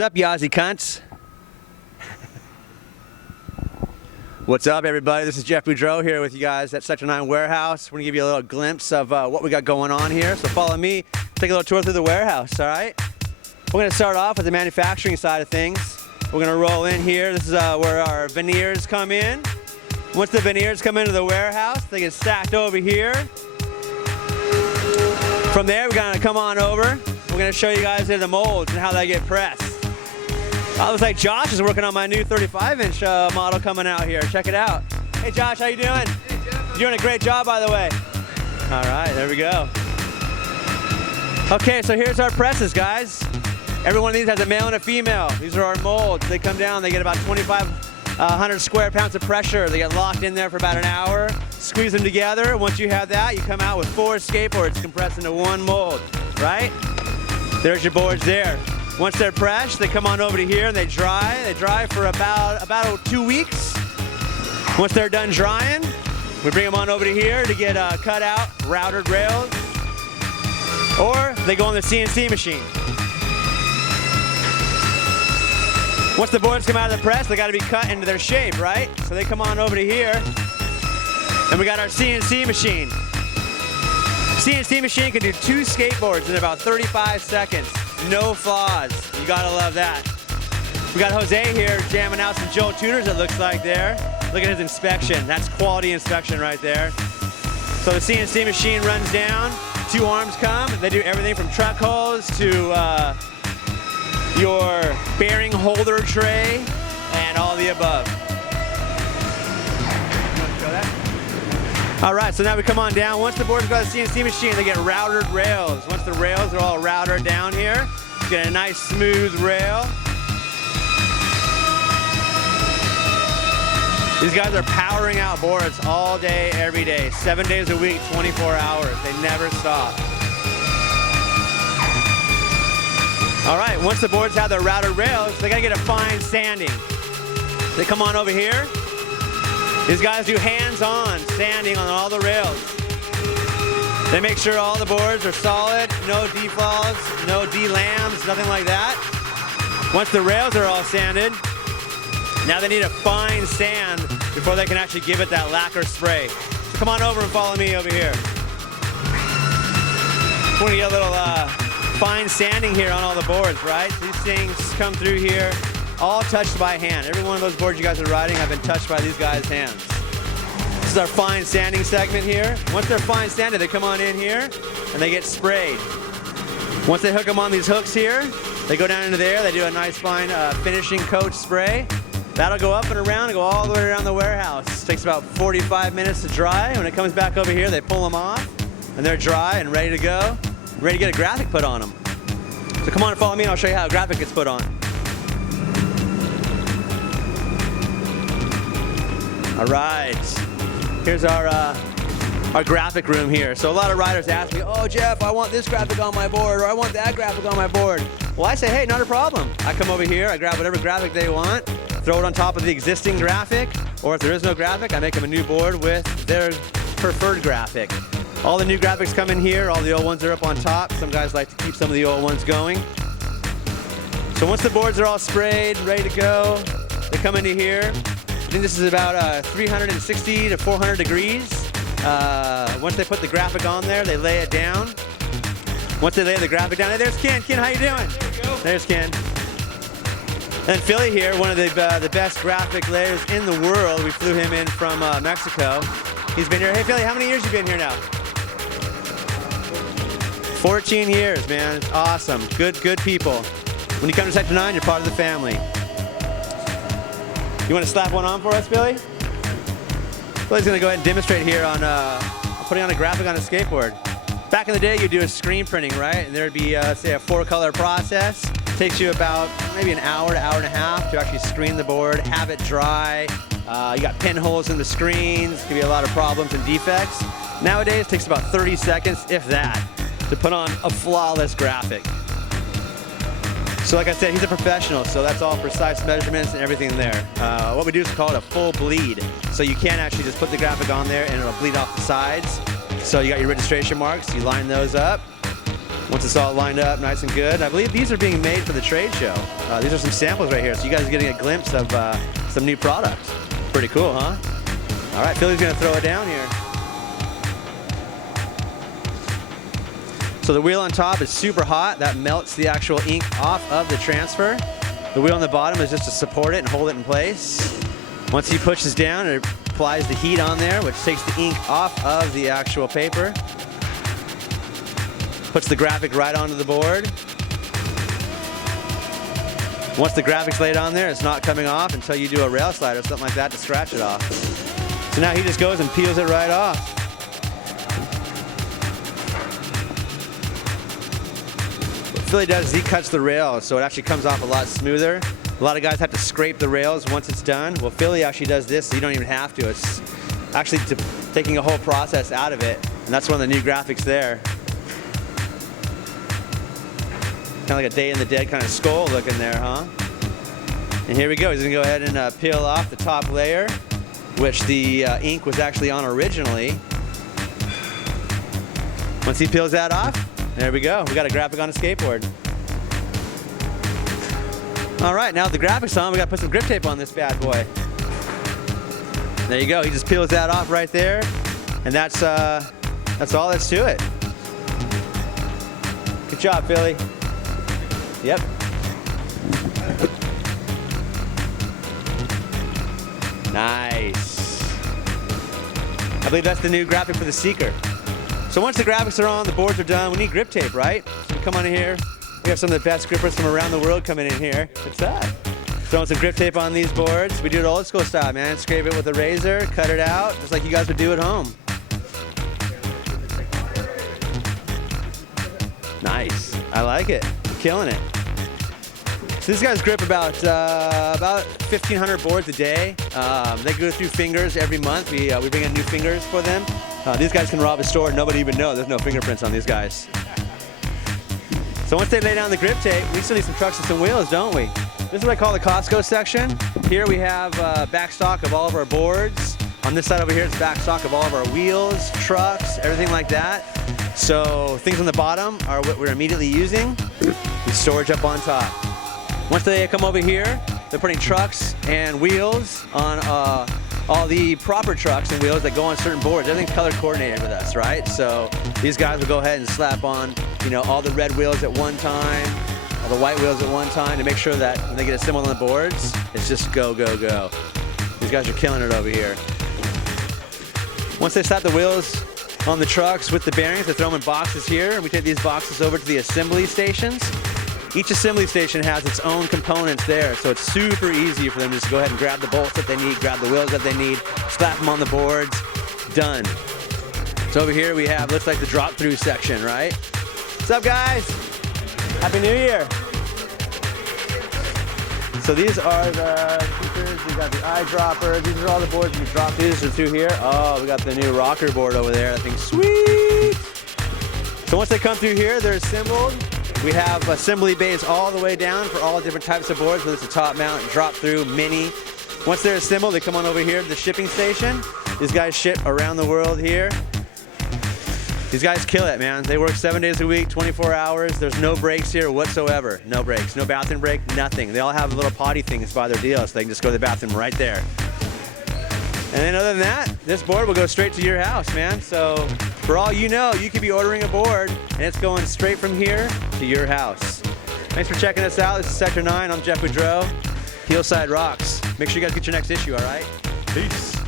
What's up, you Aussie cunts? What's up, everybody? This is Jeff Budro here with you guys at Sector 9 warehouse. We're gonna give you a little glimpse of what we got going on here. So follow me, take a little tour through the warehouse, all right? We're gonna start off with the manufacturing side of things. We're gonna roll in here. This is where our veneers come in. Once the veneers come into the warehouse, they get stacked over here. From there, we're gonna come on over. We're gonna show you guys the molds and how they get pressed. Looks like Josh is working on my new 35-inch model coming out here. Check it out. Hey Josh, how you doing? Hey Jeff. You're doing a great job, by the way. All right, there we go. Okay, so here's our presses, guys. Every one of these has a male and a female. These are our molds. They come down, they get about 2,500 square pounds of pressure. They get locked in there for about an hour. Squeeze them together. Once you have that, you come out with 4 skateboards compressed into one mold, right? There's your boards there. Once they're pressed, they come on over to here and they dry. They dry for about 2 weeks. Once they're done drying, we bring them on over to here to get cut out, routed rails, or they go on the CNC machine. Once the boards come out of the press, they got to be cut into their shape, right? So they come on over to here, and we got our CNC machine. CNC machine can do 2 skateboards in about 35 seconds. No flaws. You gotta love that. We got Jose here jamming out some Joel tuners, it looks like there. Look at his inspection. That's quality inspection right there. So the CNC machine runs down, 2 arms come, and they do everything from truck holes to your bearing holder tray and all the above. All right, so now we come on down. Once the boards go to the CNC machine, they get routed rails. Once the rails are all routed down here, you get a nice smooth rail. These guys are powering out boards all day, every day, 7 days a week, 24 hours. They never stop. All right, once the boards have their routed rails, they gotta get a fine sanding. They come on over here. These guys do hands-on sanding on all the rails. They make sure all the boards are solid, no deflaws, no delams, nothing like that. Once the rails are all sanded, now they need a fine sand before they can actually give it that lacquer spray. So come on over and follow me over here. We're gonna get a little fine sanding here on all the boards, right? These things come through here, all touched by hand. Every one of those boards you guys are riding have been touched by these guys' hands. This is our fine sanding segment here. Once they're fine sanded, they come on in here and they get sprayed. Once they hook them on these hooks here, they go down into there, they do a nice fine finishing coat spray. That'll go up and around and go all the way around the warehouse. It takes about 45 minutes to dry. When it comes back over here, they pull them off and they're dry and ready to go. Ready to get a graphic put on them. So come on and follow me and I'll show you how a graphic gets put on. All right, here's our graphic room here. So a lot of riders ask me, oh Jeff, I want this graphic on my board, or I want that graphic on my board. Well, I say, hey, not a problem. I come over here, I grab whatever graphic they want, throw it on top of the existing graphic, or if there is no graphic, I make them a new board with their preferred graphic. All the new graphics come in here, all the old ones are up on top. Some guys like to keep some of the old ones going. So once the boards are all sprayed, ready to go, they come into here. I think this is about 360 to 400 degrees. Once they put the graphic on there, they lay it down. Once they lay the graphic down, hey, there's Ken. Ken, how you doing? There you go. There's Ken. And Philly here, one of the best graphic layers in the world. We flew him in from Mexico. He's been here. Hey, Philly, how many years you been here now? 14 years, man. It's awesome. Good people. When you come to Sector 9, you're part of the family. You want to slap one on for us, Billy? Billy's going to go ahead and demonstrate here on putting on a graphic on a skateboard. Back in the day, you'd do a screen printing, right? And there'd be, say, a 4-color process. It takes you about maybe an hour to hour and a half to actually screen the board, have it dry. You got pinholes in the screens. Could be a lot of problems and defects. Nowadays, it takes about 30 seconds, if that, to put on a flawless graphic. So like I said, he's a professional, so that's all precise measurements and everything there. What we do is call it a full bleed. So you can't actually just put the graphic on there and it'll bleed off the sides. So you got your registration marks, you line those up. Once it's all lined up nice and good, I believe these are being made for the trade show. These are some samples right here, so you guys are getting a glimpse of some new product. Pretty cool, huh? All right, Philly's gonna throw it down here. So the wheel on top is super hot. That melts the actual ink off of the transfer. The wheel on the bottom is just to support it and hold it in place. Once he pushes down, it applies the heat on there, which takes the ink off of the actual paper. Puts the graphic right onto the board. Once the graphic's laid on there, it's not coming off until you do a rail slide or something like that to scratch it off. So now he just goes and peels it right off. What Philly does is he cuts the rails, so it actually comes off a lot smoother. A lot of guys have to scrape the rails once it's done. Well, Philly actually does this, so you don't even have to. It's actually taking a whole process out of it, and that's one of the new graphics there. Kind of like a Day in the Dead kind of skull looking there, huh? And here we go. He's gonna go ahead and peel off the top layer, which the ink was actually on originally. Once he peels that off, there we go. We got a graphic on a skateboard. All right, now that the graphic's on, we got to put some grip tape on this bad boy. There you go. He just peels that off right there, and that's all that's to it. Good job, Philly. Yep. Nice. I believe that's the new graphic for the Seeker. So once the graphics are on, the boards are done, we need grip tape, right? So we come on in here. We have some of the best grippers from around the world coming in here. What's that? Throwing some grip tape on these boards. We do it old school style, man. Scrape it with a razor, cut it out, just like you guys would do at home. Nice. I like it. You're killing it. So these guys grip about 1,500 boards a day. They go through fingers every month. We bring in new fingers for them. These guys can rob a store and nobody even knows. There's no fingerprints on these guys. So once they lay down the grip tape, we still need some trucks and some wheels, don't we? This is what I call the Costco section. Here we have back stock of all of our boards. On this side over here, it's back stock of all of our wheels, trucks, everything like that. So things on the bottom are what we're immediately using. We storage up on top. Once they come over here, they're putting trucks and wheels on all the proper trucks and wheels that go on certain boards. Everything's color coordinated with us, right? So these guys will go ahead and slap on, you know, all the red wheels at one time, all the white wheels at one time to make sure that when they get assembled on the boards, it's just go, go, go. These guys are killing it over here. Once they slap the wheels on the trucks with the bearings, they throw them in boxes here, and we take these boxes over to the assembly stations. Each assembly station has its own components there, so it's super easy for them to just go ahead and grab the bolts that they need, grab the wheels that they need, slap them on the boards, done. So over here we have, looks like the drop-through section, right? What's up, guys? Happy New Year. So these are the speakers, we got the eyedropper, these are all the boards we drop these through here. Oh, we got the new rocker board over there, that thing's sweet. So once they come through here, they're assembled. We have assembly bays all the way down for all different types of boards, whether it's a top mount, drop through, mini. Once they're assembled, they come on over here to the shipping station. These guys ship around the world here. These guys kill it, man. They work 7 days a week, 24 hours. There's no breaks here whatsoever. No breaks, no bathroom break, nothing. They all have little potty things by their deal, so they can just go to the bathroom right there. And then other than that, this board will go straight to your house, man. So for all you know, you could be ordering a board and it's going straight from here to your house. Thanks for checking us out. This is Sector 9. I'm Jeff Budro. Hillside rocks. Make sure you guys get your next issue, all right? Peace.